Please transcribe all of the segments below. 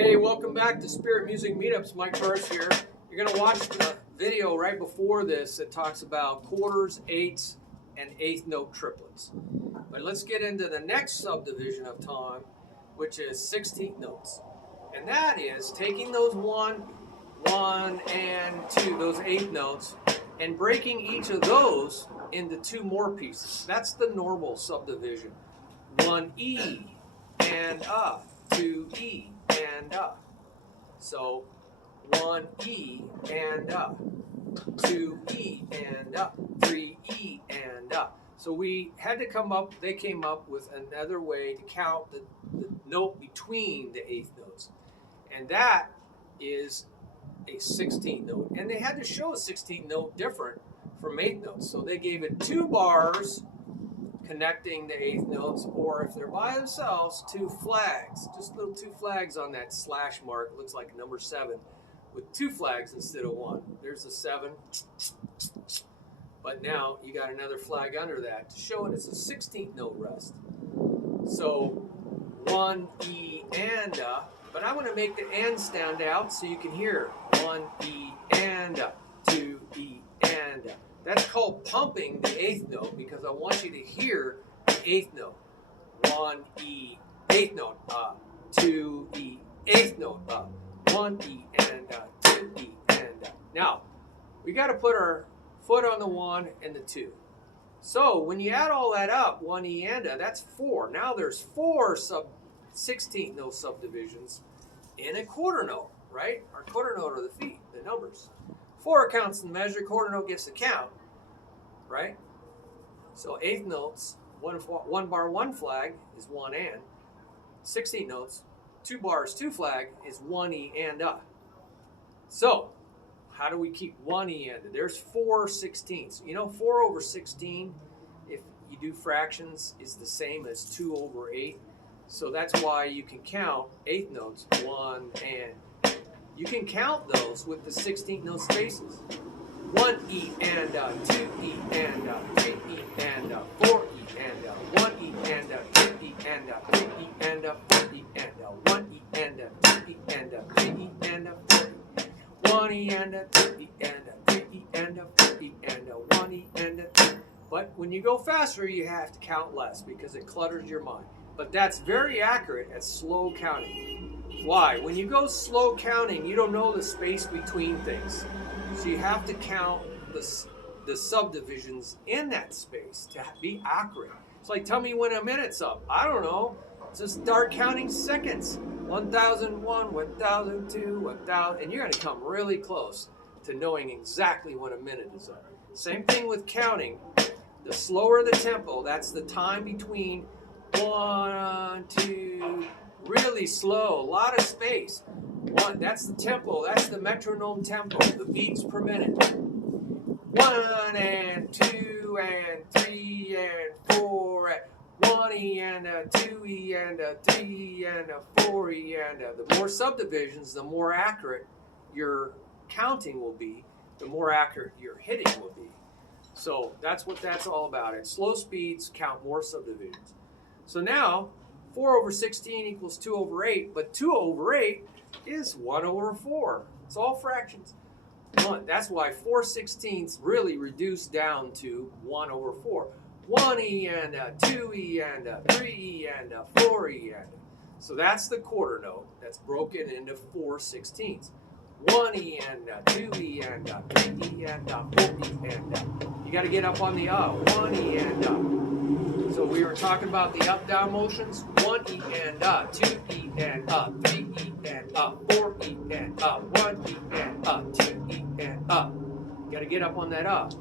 Hey, welcome back to Spirit Music Meetups. Mike Burris here. You're going to watch the video right before this that talks about quarters, eighths, and eighth note triplets. But let's get into the next subdivision of time, which is 16th notes. And that is taking those 1, 1, and 2, those eighth notes, and breaking each of those into 2 more pieces. That's the normal subdivision. 1 E and 2 E and So 1 E and 2 E and 3 E and So we had to they came up with another way to count the note between the eighth notes. And that is a 16th note. And they had to show a 16th note different from eighth notes. So they gave it 2 bars connecting the eighth notes, or if they're by themselves, 2 flags, just little 2 flags on that slash mark. It looks like number 7 with 2 flags instead of 1. There's the 7, but now you got another flag under that to show it it's a 16th note rest. So 1 E and but I want to make the and stand out so you can hear 1 E and 2 E and That's called pumping the eighth note, because I want you to hear the eighth note. 1 E, eighth note, 2 E, eighth note, 1 E and 2 E and Now, we got to put our foot on the 1 and the 2. So when you add all that up, 1 E and that's 4. Now there's 4 16th note subdivisions in a quarter note, right? Our quarter note are the feet, the numbers. 4 counts the measure, quarter note gets the count, right? So eighth notes, 1 bar 1 flag is 1 and. 16th notes, 2 bars 2 flag is 1 E and So how do we keep 1 E and? There's 4 16ths. You know, 4 over 16, if you do fractions, is the same as 2 over 8. So that's why you can count eighth notes, 1 and. You can count those with the 16th note spaces. 1 E and 2 E and 3 E and 4 E and 1 E and 2 E and 3 E and 4 E and 1 E and 2 E and 3 E and 4 E. 1 E and 2 E and 3 E and 4 E and 1 E and 2. But when you go faster, you have to count less because it clutters your mind. But that's very accurate at slow counting. Why? When you go slow counting, you don't know the space between things. So you have to count the subdivisions in that space to be accurate. It's like, tell me when a minute's up. I don't know. Just start counting seconds. 1001, 1002, 1000, and you're going to come really close to knowing exactly when a minute is up. Same thing with counting. The slower the tempo, that's the time between 1, 2, really slow, a lot of space. 1, that's the tempo, that's the metronome tempo, the beats per minute. 1 and 2 and 3 and 4 and 1 E and 2 E and 3 E and 4 E and the more subdivisions, the more accurate your counting will be, the more accurate your hitting will be. So that's what that's all about. At slow speeds, count more subdivisions. So now, 4 over 16 equals 2 over 8, but 2 over 8 is 1 over 4. It's all fractions. That's why 4 16ths really reduce down to 1 over 4. 1 E and 2 E and 3 E and 4 E and. So that's the quarter note that's broken into 4 16ths. 1 E and 2 E and 3 E and 4 E and. You got to get up on the 1 E and. So we were talking about the up-down motions. 1 E and 2 E and 3 E and 4 E and 1 E and 2 E and Got to get up on that up.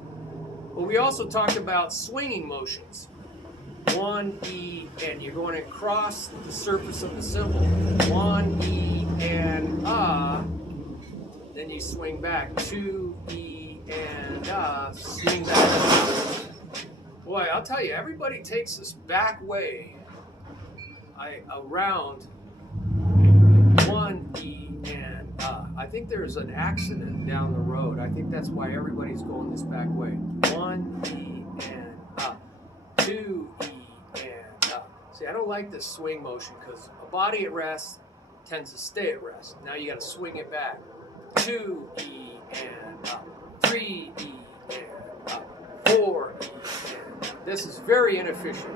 But we also talked about swinging motions. 1 E and you're going across the surface of the cymbal. 1 E and then you swing back. 2 E and swing back. Boy, I'll tell you, everybody takes this back way around 1 E and I think there's an accident down the road. I think that's why everybody's going this back way. 1 E and 2 E and See, I don't like this swing motion because a body at rest tends to stay at rest. Now you got to swing it back. 2 E and up. 3 E and up. 4 E and up. This is very inefficient.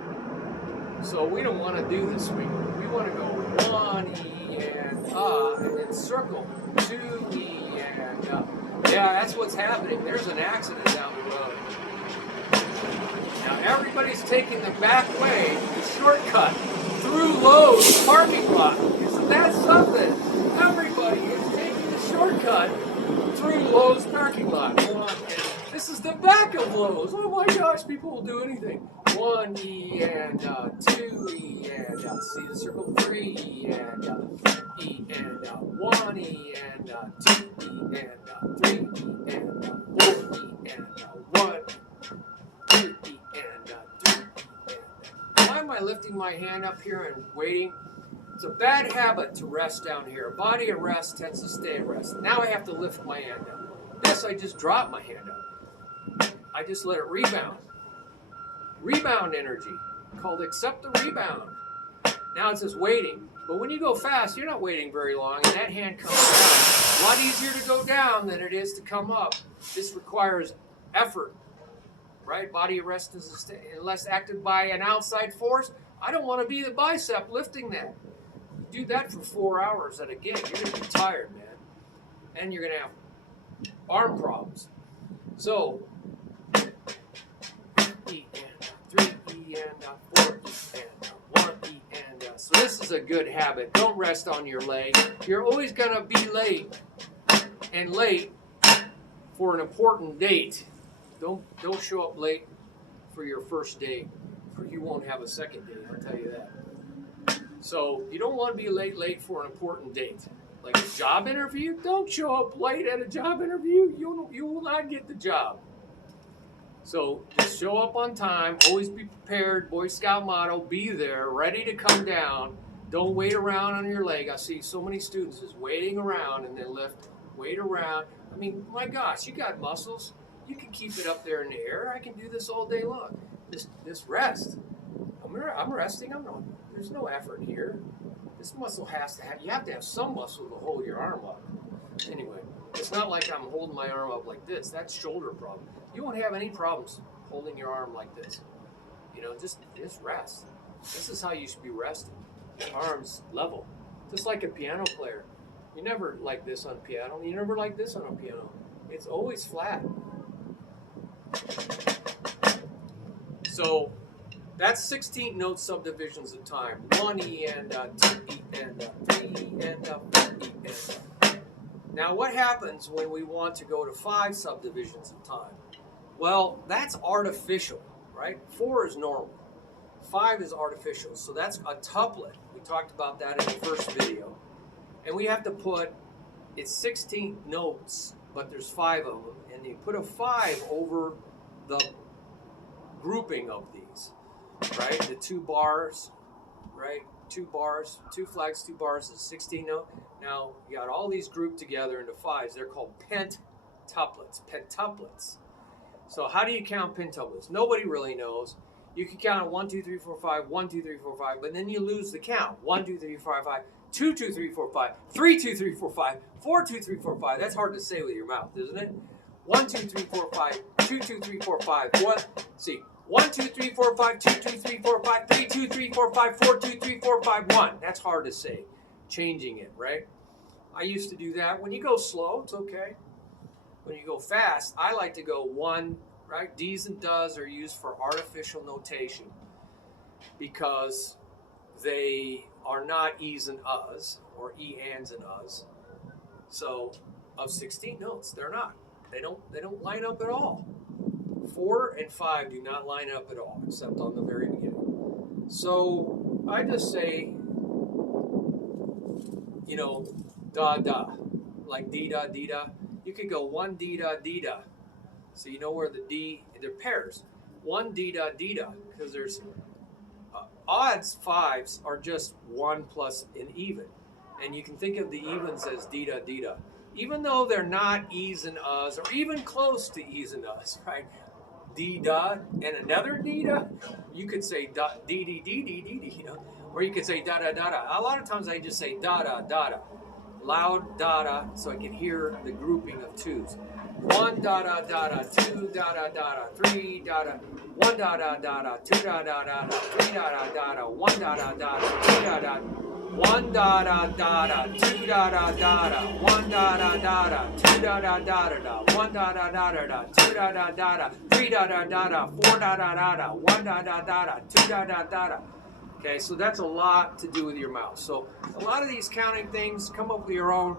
So we don't want to do this swing. We want to go 1 E and then circle. 2 E and up. Yeah, that's what's happening. There's an accident down the road. Now everybody's taking the back way, the shortcut, through Lowe's parking lot. Isn't that something? Everybody is taking the shortcut through Lowe's parking lot. This is the back of Lowe's. Oh my gosh, people will do anything. 1 E and 2 E and see the circle. 3 E and E and 1 E and 2 E and 3 E and 4 E and 1 2 E and 3 E and. Why am I lifting my hand up here and waiting? It's a bad habit to rest down here. A body at rest tends to stay at rest. Now I have to lift my hand up. This, I just drop my hand up. I just let it rebound. Rebound energy, called accept the rebound. Now it says waiting. But when you go fast, you're not waiting very long, and that hand comes down. A lot easier to go down than it is to come up. This requires effort, right? Body at rest is unless acted by an outside force. I don't want to be the bicep lifting that. Do that for 4 hours at a gig. You're going to be tired, man. And you're going to have arm problems. So, E and 3 E and 4 E and 1 E and so this is a good habit. Don't rest on your leg. You're always going to be late and late for an important date. Don't show up late for your first date, or you won't have a second date, I'll tell you that. So you don't want to be late for an important date. Like a job interview, don't show up late at a job interview. You will not get the job. So just show up on time, always be prepared, Boy Scout motto, be there, ready to come down. Don't wait around on your leg. I see so many students just waiting around and then lift, wait around. I mean, my gosh, you got muscles. You can keep it up there in the air. I can do this all day long. This rest. I'm resting. There's no effort here. This muscle has to have, you have to have some muscle to hold your arm up. Anyway, it's not like I'm holding my arm up like this. That's shoulder problem. You won't have any problems holding your arm like this. You know, just rest. This is how you should be resting. Arms level. Just like a piano player. You never like this on piano. You never like this on a piano. It's always flat. So that's 16 note subdivisions of time. 1 E and 2 E and 3 E and 4 E and. Now what happens when we want to go to 5 subdivisions of time? Well, that's artificial, right? 4 is normal. 5 is artificial. So that's a tuplet. We talked about that in the first video. And we have to put, it's 16 notes, but there's 5 of them. And you put a 5 over the grouping of these, right? The 2 bars, right? 2 bars, 2 flags, 2 bars is 16 note. Now, you got all these grouped together into 5s. They're called pentuplets, pentuplets. So how do you count pentuplets? Nobody really knows. You can count 1, 2, 3, 4, 5, 1, 2, 3, 4, 5, but then you lose the count. 1, 2, 3, 4, 5, 2, 2, 3, 4, 5, 3, 2, 3, 4, 5, 4, 2, 3, 4, 5. That's hard to say with your mouth, isn't it? 1, 2, 3, 4, 5, 2, 2, 3, 4, 5. What? See, 1, 2, 3, 4, 5, 2, 2, 3, 4, 5, 3, 2, 3, 4, 5, 4, 2, 3, 4, 5, 1. That's hard to say. Changing it, right? I used to do that. When you go slow, it's okay. When you go fast, I like to go 1, right? D's and does are used for artificial notation because they are not E's and U's or E ands and U's. So of 16 notes, they're not. They don't line up at all. 4 and 5 do not line up at all, except on the very beginning. So I just say, you know, da da, like dee da dee da. You could go 1 dee da dee da. So you know where the D, they're pairs. 1 dee da dee da, because there's odds 5s are just 1 plus an even. And you can think of the evens as dee da dee da. Even though they're not E's and U's, or even close to E's and U's, right? D da and another D da, you could say da, dee dee dee dee dee dee, you know. Or you could say da da da da. A lot of times I just say da da da da. Loud da da, so I can hear the grouping of twos. 1 da da da da, 2 da da da da, 3 da da, 1 da da da da, 2 da da da da, 3 da da da da, 1 da da da da, 2 da da, 1 da da da da, 2 da da da da, 1 da da da da, 2 da da da da, 1 da da da da, 2 da da da da, 3 da da da da, 4 da da da da, 1 da da da da, 2 da da da da. Okay, so that's a lot to do with your mouth. So a lot of these counting things, come up with your own.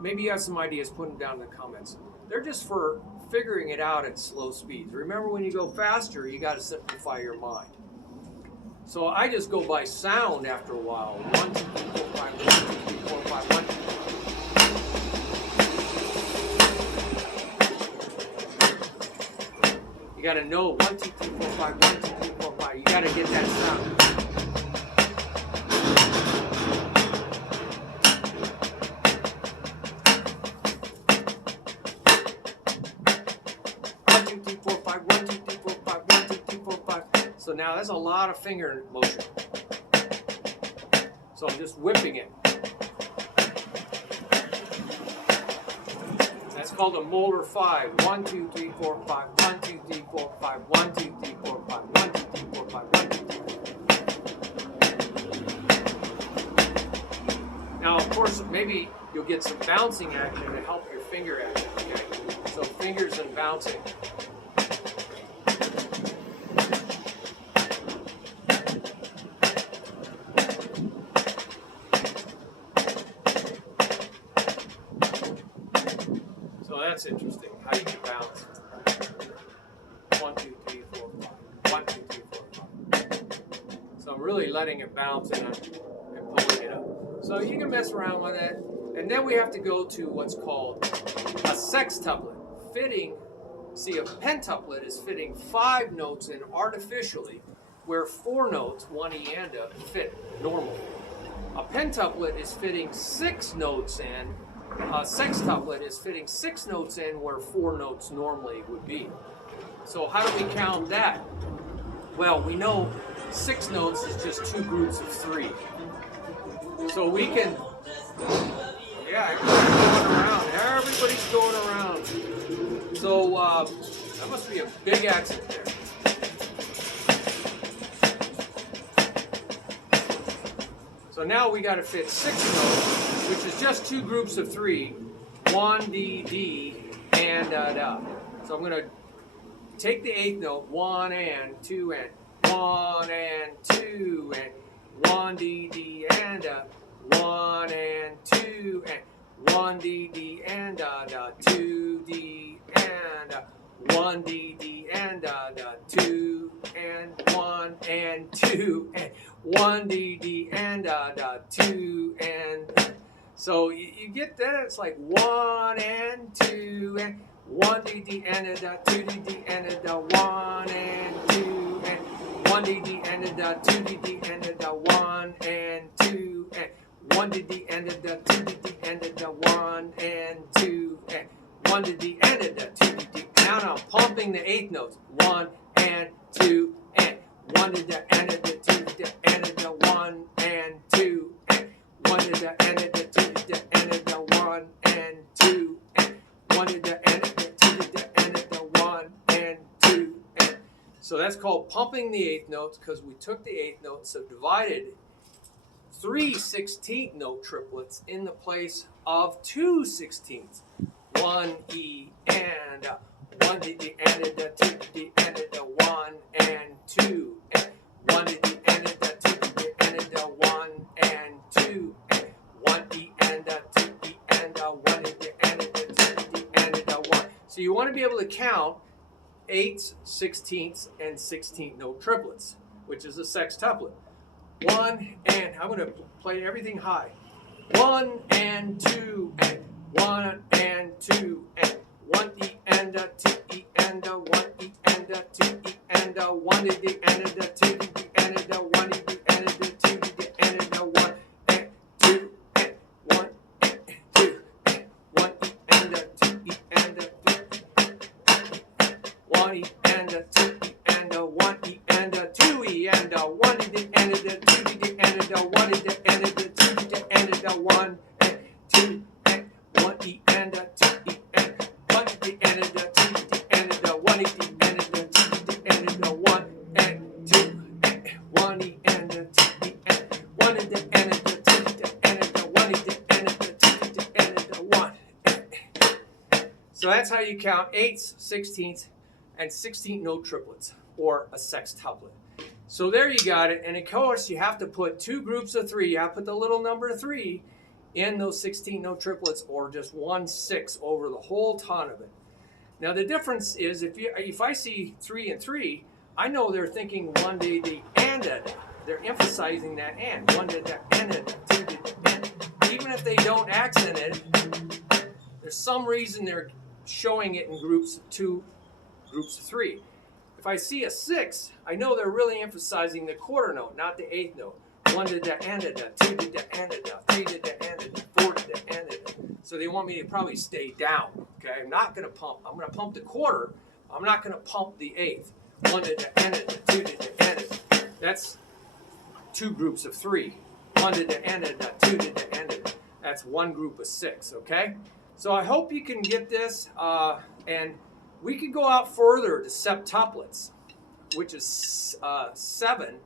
Maybe you have some ideas, put them down in the comments. They're just for figuring it out at slow speeds. Remember, when you go faster, you got to simplify your mind. So I just go by sound after a while. 1, 2, 3, 4, 5, 1, 2, 3, 4, 5, 1. You got to know 1, 2, 3, 4, 5, 1, 2, 3, 4, 5. You got to get that sound. So now that's a lot of finger motion. So I'm just whipping it. That's called a molar 5. 1, 2, 3, 4, 5. 1, 2, 3, 4, 5. 1, 2, 3, 4, 5. 1, 2, 3, 4, 5. 1, 2, 3, 4. Now, of course, maybe you'll get some bouncing action to help your finger action. Okay? So fingers and bouncing. That's interesting. How do you bounce? 1, 2, 3, 4, 5. 1, 2, 3, 4, 5. So I'm really letting it bounce and pulling it up. So you can mess around with it. And then we have to go to what's called a sextuplet. Fitting, see, a pentuplet is fitting 5 notes in artificially, where 4 notes, 1 E and a, fit normally. A pentuplet is fitting 6 notes in. A sextuplet is fitting 6 notes in where 4 notes normally would be. So how do we count that? Well, we know 6 notes is just 2 groups of 3. So we can, yeah, everybody's going around. So that must be a big accent there. So now we got to fit 6 notes, which is just 2 groups of 3, 1, D, D, and da. So I'm going to take the 8th note, 1 and 2 and 1 and 2 and 1 D, D, and da, 1 and 2 and 1 D, D, and da, 2 D, and 1 D, D, and da, 2 and 1 and 2 and 1 D, D, and da, 2 and. So you get that? It's like 1 and 2 and 1 D, D, and da, 2 D, D, and da, 1 and 2 and 1 D, D, and da, 2 D, D, and da, 1 and 2 and 1 D, D, and da, 2 D, D, and da, 1 and 2 and 1 D, D, and da, 2 D, D. Now I'm pumping the 8th notes. 1 and 2 and 1 D, D, and da, 2 D, and da, 1 and 2 and 1 D, D, and da, 2 D, and da, 1 and 2 and 1 D, D, and da, 2 D, and da, 1 and 2 and. So that's called pumping the 8th notes, because we took the 8th notes, so divided 3 16th note triplets in the place of 2 16ths. 1 E and 1 D, D, and da, 2 D, and da, 1 and 2 and 1 D, D, and da, 2 D, and da, 1 and 2 and 1 E and da, 2 E and da, 1 D, and da, 2 D, and da, 1. So you want to be able to count 8ths, 16ths, and 16th note triplets, which is a sextuplet. 1 and, I'm going to play everything high. 1 and 2 and 1 and 2 and 1 E and a 2 E and a 1 E and a 2 E and a 1 E D and a 2 E D and a 1 E D and a 2 E D and a 1 and 2 and 1 and 2 and 1 E and a 2 E and a 1 E and a 2 E and a 1 E and a 2 E and a 1 E D and a 2 E D and a E and a 2 E and 1 E and a 2 E and a 1 E and a 2 E and a 1 and 2 1 E and a 2 E and 1 and a 2 E and a 1 E and a 2 E and a 1. So that's how you count eighths, sixteenths, and 16th note triplets, or a sextuplet. So there you got it. And of course, you have to put two groups of three. You have to put the little number 3 in those 16th note triplets, or just 1 6 over the whole ton of it. Now the difference is, if I see 3 and 3, I know they're thinking 1 D D and a. They're emphasizing that and 1 D D and a 2 D D and. Even if they don't accent it, there's some reason they're showing it in groups of 2, groups of 3. If I see a 6, I know they're really emphasizing the quarter note, not the 8th note. 1 to the and a, 2 to the and a, 3 to the and a, 4 to the and a. So they want me to probably stay down. Okay, I'm not going to pump. I'm going to pump the quarter. I'm not going to pump the 8th. 1 to the and a, 2 to the and a. That's 2 groups of 3. 1 to the and a, 2 to the and a. That's 1 group of 6. Okay. So I hope you can get this, and we could go out further to septuplets, which is 7.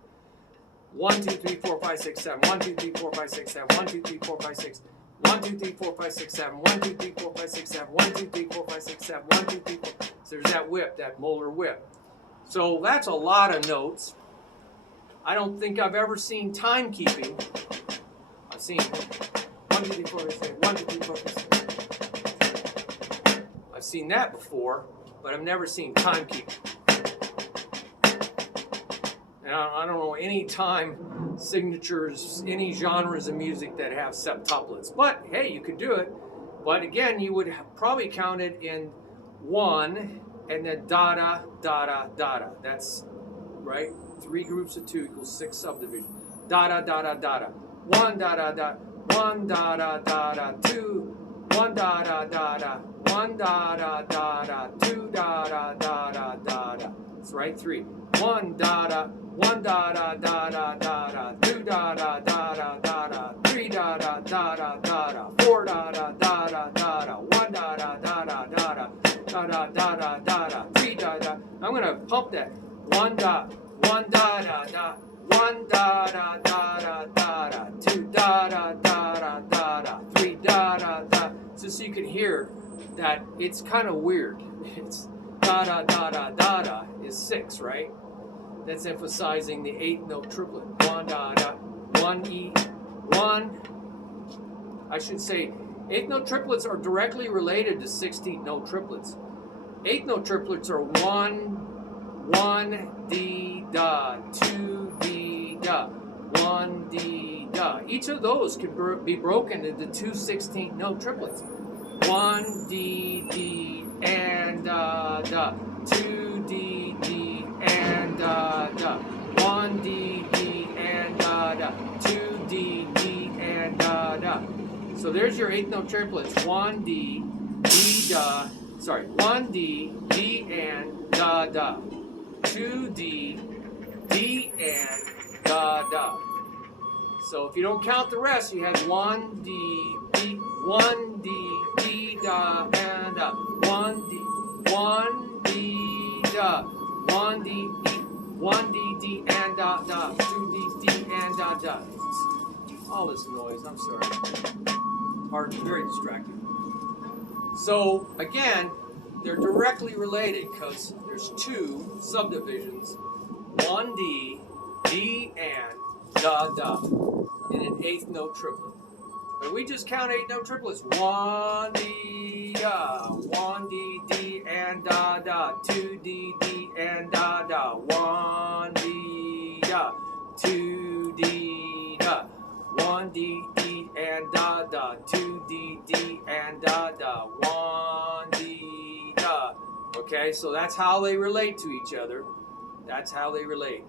1, 2, 3, 4, 5, 6, 7. 1, 2, 3, 4, 5, 6, 7. 1, 2, 3, 4, 5, 6. 1, 2, 3, 4, 5, 6, 7. 1, 2, 3, 4, 5, 6, 7. 1, 2, 3, 4, 5, 6, 7. 1, 2, 3, 4. So there's that whip, that molar whip. So that's a lot of notes. I don't think I've ever seen timekeeping. I've seen 1, 2, 3, 4, 5, 6, 1, 2, 3, 4, 5, 6. I've seen that before, but I've never seen timekeeping. And I don't know any time signatures, any genres of music that have septuplets. But hey, you could do it. But again, you would probably count it in 1 and then da da da da da da. That's right. 3 groups of 2 equals 6 subdivisions. Da da da da da da. 1 da da da. 1 da da da da. 2. 1 da da da da. 1 da da da da. 2 da da da da da da. That's right. 3. 1 da da. 1 da da da da da da. 2 da da da da da da. 3 da da da da da da. 4 da da da da da da. 1 da da da da da da. Da da da da da da. 3 da da. I'm gonna pump that. 1 da. 1 da da da. 1 da da da da da da. 2 da da da da da da. 3 da da da. Just so you can hear that it's kind of weird. It's da da da da da da is 6, right? That's emphasizing the 8th note triplet. 1 da da. 1 E. 1. I should say 8th note triplets are directly related to 16th note triplets. 8th note triplets are 1 D da, 2 D da, 1 D da. Each of those can be broken into 2 16th note triplets. 1 D D and da, 2 D D and da, 1 D D and da, 2 D D and da. So there's your 8th note triplets. 1 D D da. Sorry, 1 D D and da. 2 D D and da. So if you don't count the rest, you have 1 D D 1 D D da and da. 1 D da. 1 D D 1 D D and da. 2 D D and da. All this noise, I'm sorry. Hard, very distracting. So again, they're directly related because there's 2 subdivisions, 1 D, D and da in an 8th note triplet. But we just count 8th note triplets. 1 D da, 1 D D and da, 2 D D and da, 1 D da, 2 D da, 1 D D and da, 2 D D and da, 1 D da. Okay, so that's how they relate to each other. That's how they relate.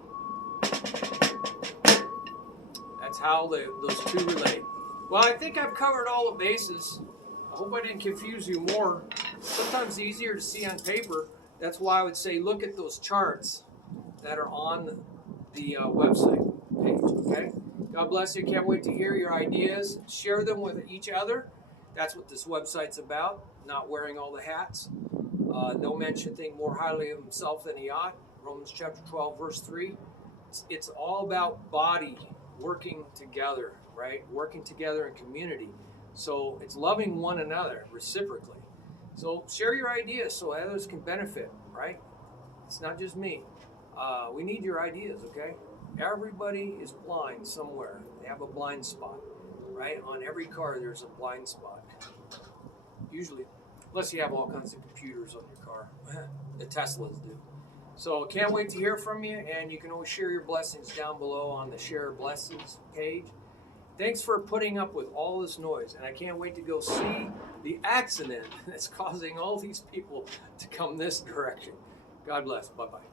That's how those 2 relate. Well, I think I've covered all the bases. I hope I didn't confuse you more. Sometimes it's easier to see on paper. That's why I would say look at those charts that are on the website page, okay? God bless you. Can't wait to hear your ideas. Share them with each other. That's what this website's about, not wearing all the hats. No man should think more highly of himself than he ought. Romans chapter 12, verse 3. It's all about body working together, right? Working together in community. So it's loving one another reciprocally. So share your ideas so others can benefit, right? It's not just me. We need your ideas, okay? Everybody is blind somewhere. They have a blind spot, right? On every car, there's a blind spot. Usually, unless you have all kinds of computers on your car. The Teslas do. So can't wait to hear from you, and you can always share your blessings down below on the Share Blessings page. Thanks for putting up with all this noise, and I can't wait to go see the accident that's causing all these people to come this direction. God bless. Bye-bye.